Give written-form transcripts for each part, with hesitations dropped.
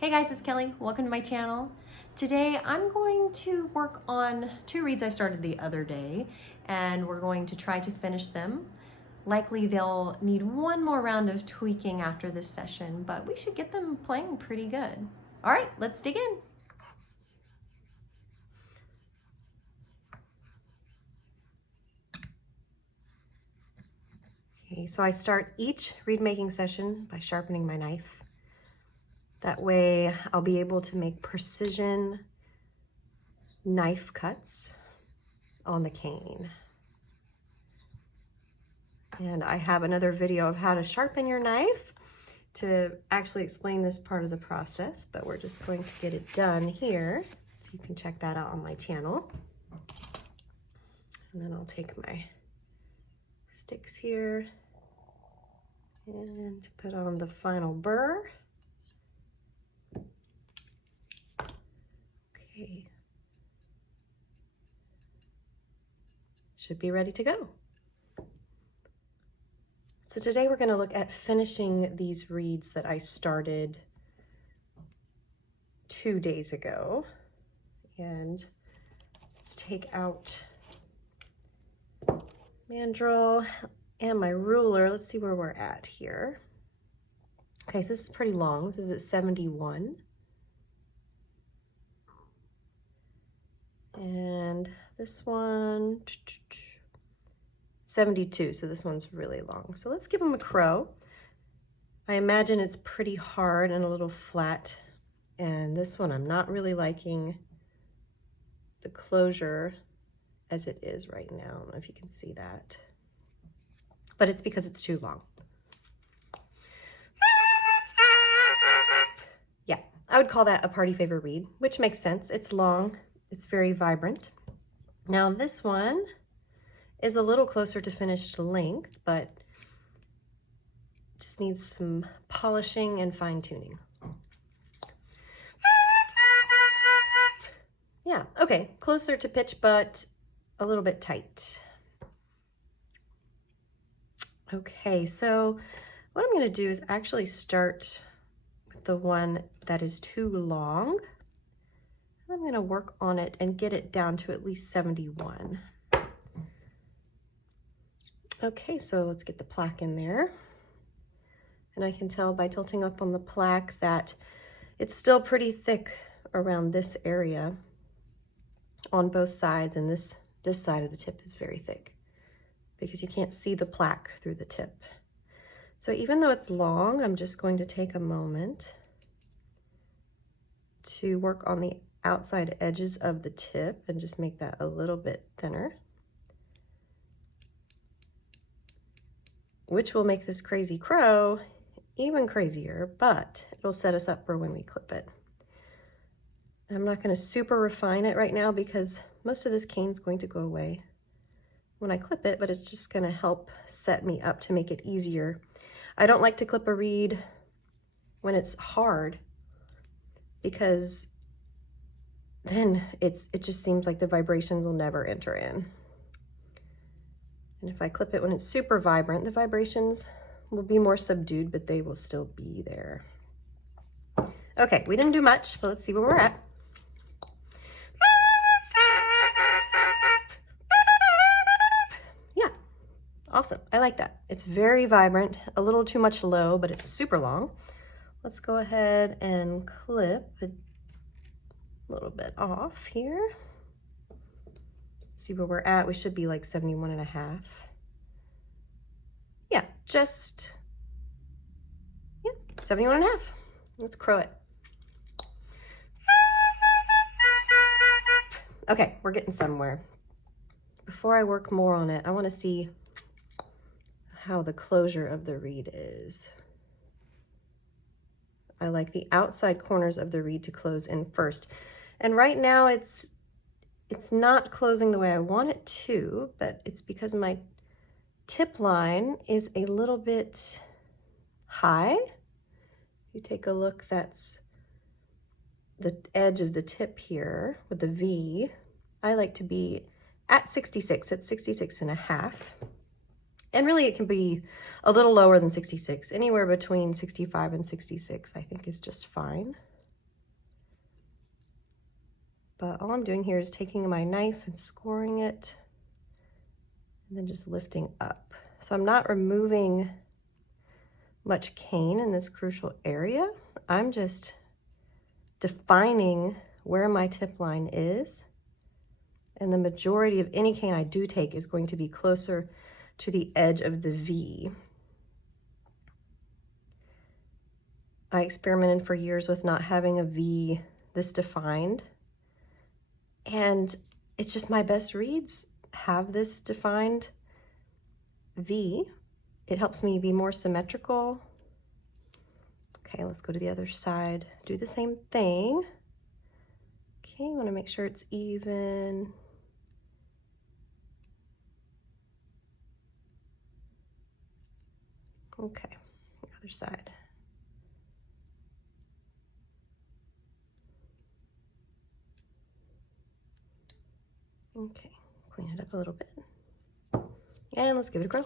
Hey guys, it's Kelly. Welcome to my channel. Today I'm going to work on two reeds I started the other day, and we're going to try to finish them. Likely they'll need one more round of tweaking after this session, but we should get them playing pretty good. All right, let's dig in. Okay, so I start each reed making session by sharpening my knife. That way I'll be able to make precision knife cuts on the cane. And I have another video of how to sharpen your knife to actually explain this part of the process, but we're just going to get it done here. So you can check that out on my channel. And then I'll take my sticks here and put on the final burr. Okay. Should be ready to go. So today we're going to look at finishing these reeds that I started 2 days ago. And let's take out mandrel and my ruler. Let's see where we're at here. Okay, so this is pretty long. This is at 71. And this one, 72, so this one's really long. So let's give them a crow. I imagine it's pretty hard and a little flat. And this one, I'm not really liking the closure as it is right now. I don't know if you can see that, but it's because it's too long. Yeah, I would call that a party favor reed, which makes sense. It's long, it's very vibrant. Now this one is a little closer to finished length, but just needs some polishing and fine tuning. Yeah, okay, closer to pitch, but a little bit tight. Okay, so what I'm going to do is actually start with the one that is too long. I'm going to work on it and get it down to at least 71. Okay, so let's get the plaque in there. And I can tell by tilting up on the plaque that it's still pretty thick around this area on both sides, and this side of the tip is very thick because you can't see the plaque through the tip. So even though it's long, I'm just going to take a moment to work on the outside edges of the tip and just make that a little bit thinner, which will make this crazy crow even crazier, but it'll set us up for when we clip it. I'm not going to super refine it right now because most of this cane is going to go away when I clip it, but it's just going to help set me up to make it easier. I don't like to clip a reed when it's hard because then it just seems like the vibrations will never enter in. And if I clip it when it's super vibrant, the vibrations will be more subdued, but they will still be there. Okay, we didn't do much, but let's see where we're at. Yeah, awesome. I like that. It's very vibrant, a little too much low, but it's super long. Let's go ahead and clip a little bit off here. See where we're at. We should be like 71.5. Yeah, just, yeah, 71.5. Let's crow it. Okay, we're getting somewhere. Before I work more on it, I want to see how the closure of the reed is. I like the outside corners of the reed to close in first. And right now it's not closing the way I want it to, but it's because my tip line is a little bit high. If you take a look, that's the edge of the tip here with the V. I like to be at 66, at 66.5. And really it can be a little lower than 66. Anywhere between 65 and 66 I think is just fine. But all I'm doing here is taking my knife and scoring it and then just lifting up. So I'm not removing much cane in this crucial area. I'm just defining where my tip line is. And the majority of any cane I do take is going to be closer to the edge of the V. I experimented for years with not having a V this defined. And it's just my best reads have this defined V. It helps me be more symmetrical. Okay, let's go to the other side. Do the same thing. Okay, I want to make sure it's even. Okay, the other side. Okay, clean it up a little bit. And let's give it a grow.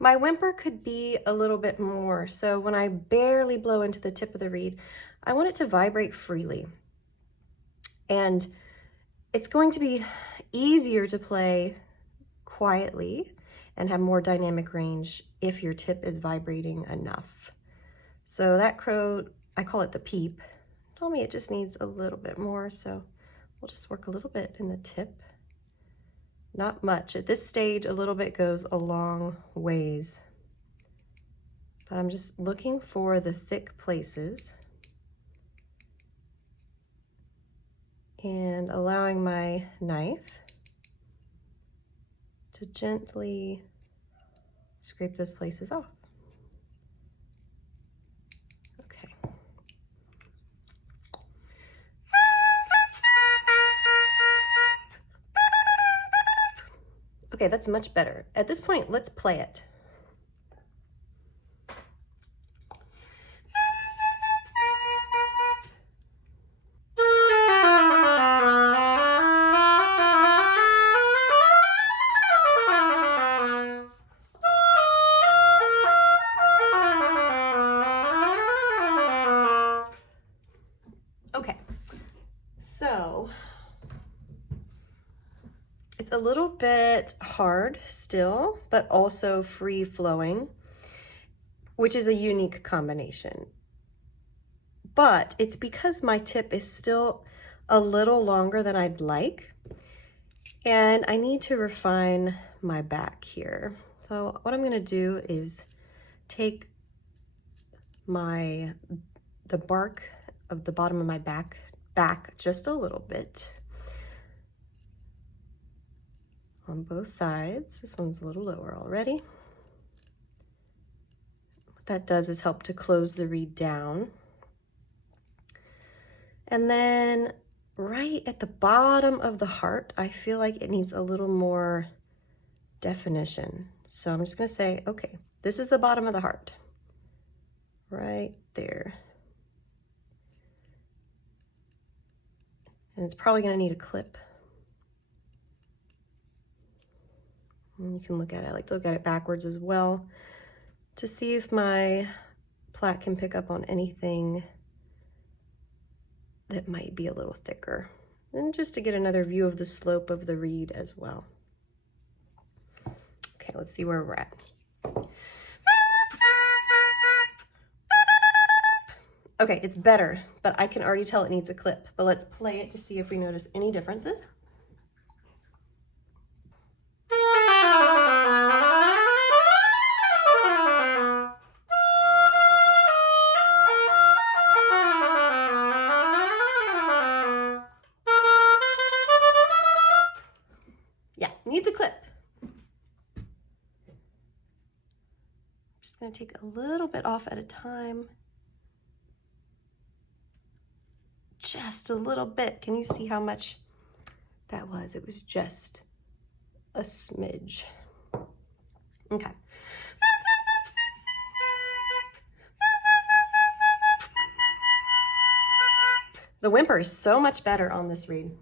My whimper could be a little bit more. So when I barely blow into the tip of the reed, I want it to vibrate freely. And it's going to be easier to play quietly and have more dynamic range if your tip is vibrating enough. So that crow, I call it the peep, told me it just needs a little bit more, so we'll just work a little bit in the tip. Not much. At this stage, a little bit goes a long ways. But I'm just looking for the thick places and allowing my knife to gently scrape those places off. Okay. Okay, that's much better. At this point, let's play it. Okay, so it's a little bit hard still, but also free flowing, which is a unique combination. But it's because my tip is still a little longer than I'd like, and I need to refine my back here. So what I'm gonna do is take the bark of the bottom of my back just a little bit on both sides. This one's a little lower already. What that does is help to close the reed down. And then right at the bottom of the heart, I feel like it needs a little more definition. So I'm just gonna say, okay, this is the bottom of the heart, right there. And it's probably gonna need a clip. And you can look at it, I like to look at it backwards as well to see if my plait can pick up on anything that might be a little thicker. And just to get another view of the slope of the reed as well. Okay, let's see where we're at. Okay, it's better, but I can already tell it needs a clip. But let's play it to see if we notice any differences. Yeah, needs a clip. I'm just gonna take a little bit off at a time. Just a little bit. Can you see how much that was? It was just a smidge. Okay. The whimper is so much better on this reed.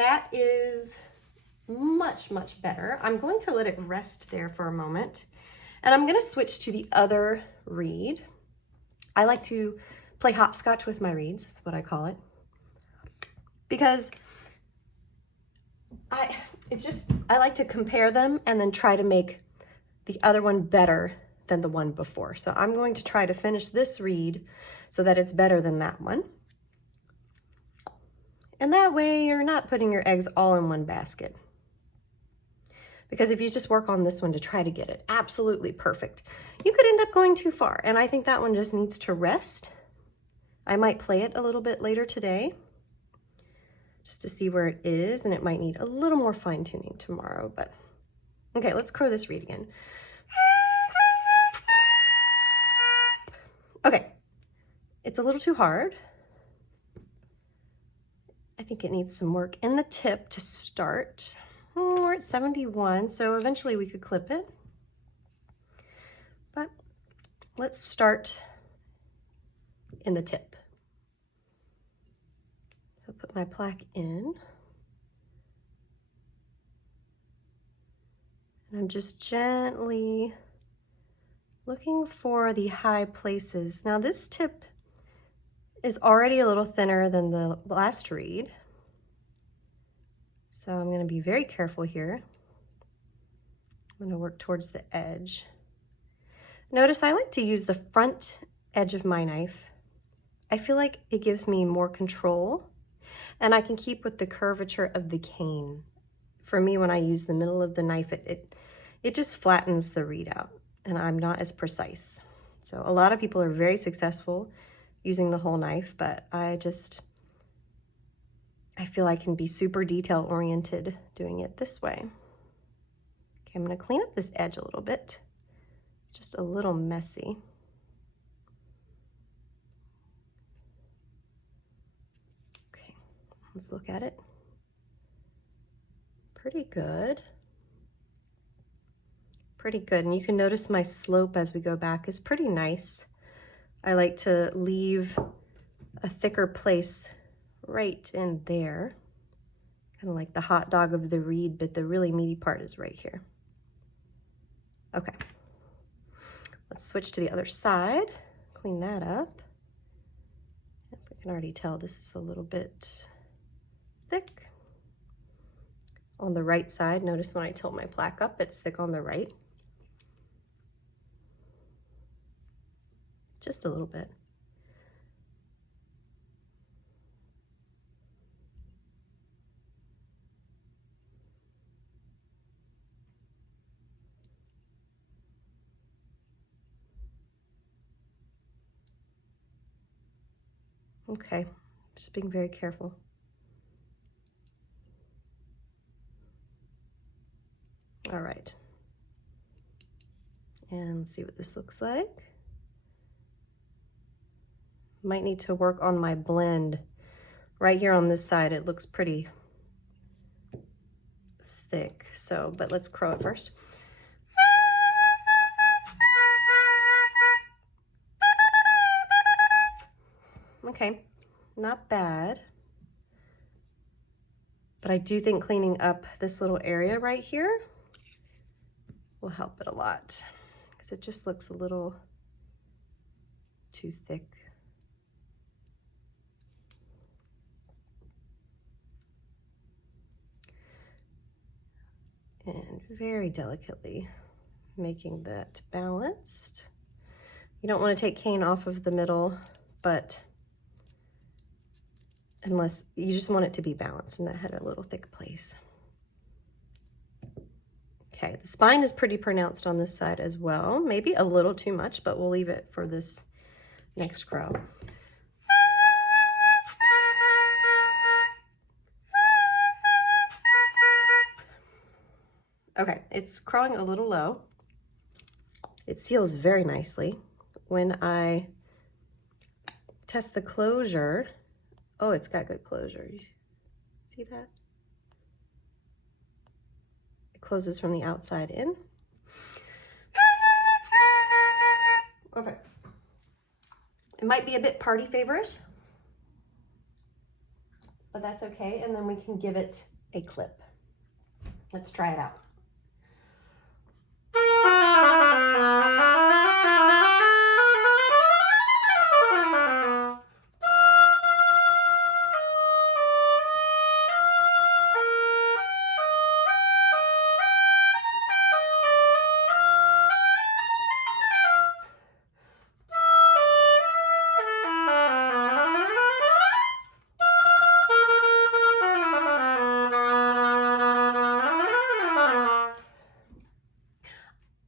that is much, much better. I'm going to let it rest there for a moment, and I'm gonna switch to the other reed. I like to play hopscotch with my reeds, that's what I call it, because I like to compare them and then try to make the other one better than the one before. So I'm going to try to finish this reed so that it's better than that one. And that way you're not putting your eggs all in one basket. Because if you just work on this one to try to get it absolutely perfect, you could end up going too far. And I think that one just needs to rest. I might play it a little bit later today just to see where it is, and it might need a little more fine tuning tomorrow, but okay, let's crow this reed again. Okay, it's a little too hard. I think it needs some work in the tip to start. We're at 71, so eventually we could clip it. But let's start in the tip. So put my plaque in. And I'm just gently looking for the high places. Now this tip is already a little thinner than the last reed. So I'm going to be very careful here. I'm going to work towards the edge. Notice I like to use the front edge of my knife. I feel like it gives me more control, and I can keep with the curvature of the cane. For me, when I use the middle of the knife, it just flattens the reed out, and I'm not as precise. So a lot of people are very successful using the whole knife, but I feel I can be super detail oriented doing it this way. Okay, I'm going to clean up this edge a little bit. Just a little messy. Okay, let's look at it. Pretty good. Pretty good. And you can notice my slope as we go back is pretty nice. I like to leave a thicker place right in there, kind of like the hot dog of the reed, but the really meaty part is right here. Okay, let's switch to the other side, clean that up. I can already tell this is a little bit thick. On the right side, notice when I tilt my plaque up, it's thick on the right. Just a little bit. Okay, just being very careful. All right. And let's see what this looks like. Might need to work on my blend. Right here on this side, it looks pretty thick, so, but let's crow it first. Okay, not bad. But I do think cleaning up this little area right here will help it a lot, because it just looks a little too thick. And very delicately making that balanced. You don't want to take cane off of the middle, but unless you just want it to be balanced, and that had a little thick place. Okay, the spine is pretty pronounced on this side as well. Maybe a little too much, but we'll leave it for this next crow. Okay, it's crowing a little low. It seals very nicely. When I test the closure, oh, it's got good closure. You see that? It closes from the outside in. Okay. It might be a bit party favorish. but that's okay. And then we can give it a clip. Let's try it out.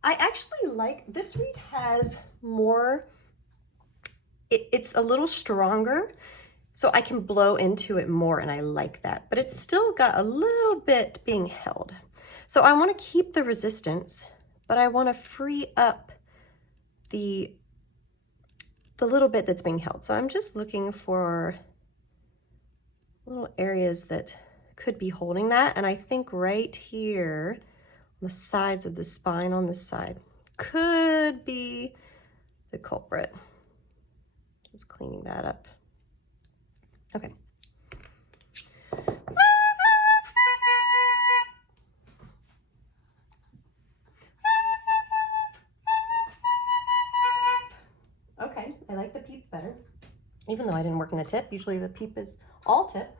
I actually like this reed, has more, it's a little stronger, so I can blow into it more, and I like that, but it's still got a little bit being held. So I want to keep the resistance, but I want to free up the little bit that's being held. So I'm just looking for little areas that could be holding that, and I think right here the sides of the spine on this side could be the culprit. Just cleaning that up. Okay. Okay, I like the peep better, even though I didn't work in the tip. Usually the peep is all tip.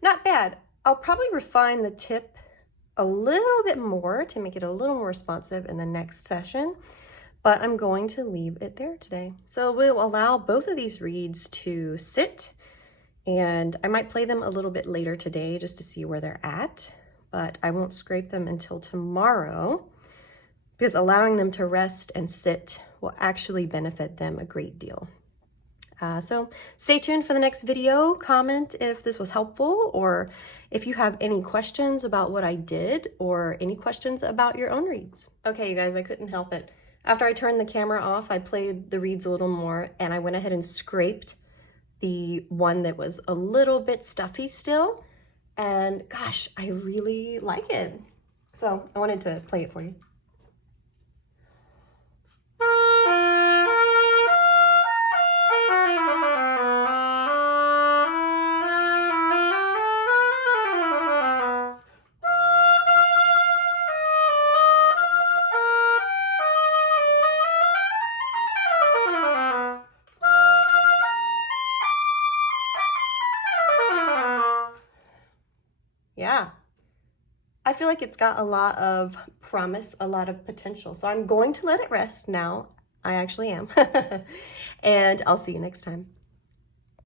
Not bad. I'll probably refine the tip a little bit more to make it a little more responsive in the next session, but I'm going to leave it there today. So we'll allow both of these reeds to sit, and I might play them a little bit later today just to see where they're at, but I won't scrape them until tomorrow, because allowing them to rest and sit will actually benefit them a great deal. So stay tuned for the next video. Comment if this was helpful, or if you have any questions about what I did, or any questions about your own reeds. Okay, you guys, I couldn't help it. After I turned the camera off, I played the reeds a little more, and I went ahead and scraped the one that was a little bit stuffy still. And gosh, I really like it. So I wanted to play it for you. Yeah, I feel like it's got a lot of promise, a lot of potential. So I'm going to let it rest now. I actually am. And I'll see you next time.